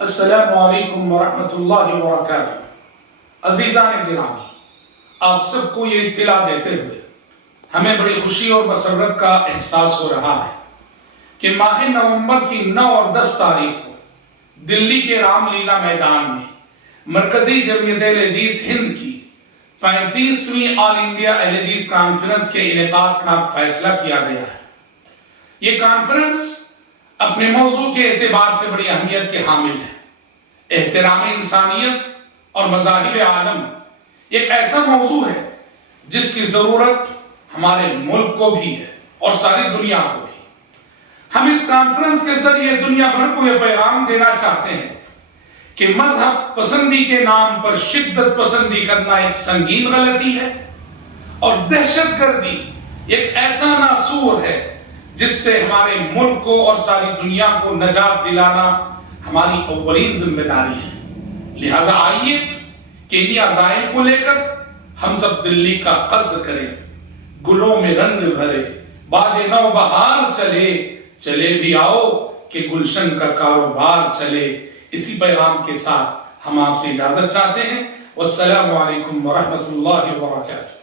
السلام علیکم ورحمۃ اللہ وبرکاتہ۔ عزیزان گرامی، آپ سب کو یہ اطلاع دیتے ہوئے ہمیں بڑی خوشی اور مسرت کا احساس ہو رہا ہے کہ ماہ نومبر کی 9 اور 10 تاریخ کو دلی کے رام لیلا میدان میں مرکزی جمعیت اہل حدیث ہند کی 35ویں آل انڈیا اہل حدیث کانفرنس کے انعقاد کا فیصلہ کیا گیا ہے۔ یہ کانفرنس اپنے موضوع کے اعتبار سے بڑی اہمیت کے حامل ہے۔ احترام انسانیت اور مذاہب عالم ایک ایسا موضوع ہے جس کی ضرورت ہمارے ملک کو بھی ہے اور ساری دنیا کو بھی۔ ہم اس کانفرنس کے ذریعے دنیا بھر کو یہ پیغام دینا چاہتے ہیں کہ مذہب پسندی کے نام پر شدت پسندی کرنا ایک سنگین غلطی ہے، اور دہشت گردی ایک ایسا ناسور ہے جس سے ہمارے ملک کو اور ساری دنیا کو نجات دلانا ہماری اولین ذمہ داری ہے۔ لہٰذا آئیے کہ انہی عزائم کو لے کر ہم سب دلی کا قصد کریں، گلوں میں رنگ بھرے باد نو بہار چلے، چلے بھی آؤ کہ گلشن کا کاروبار چلے۔ اسی پیغام کے ساتھ ہم آپ سے اجازت چاہتے ہیں۔ والسلام علیکم ورحمۃ اللہ وبرکاتہ۔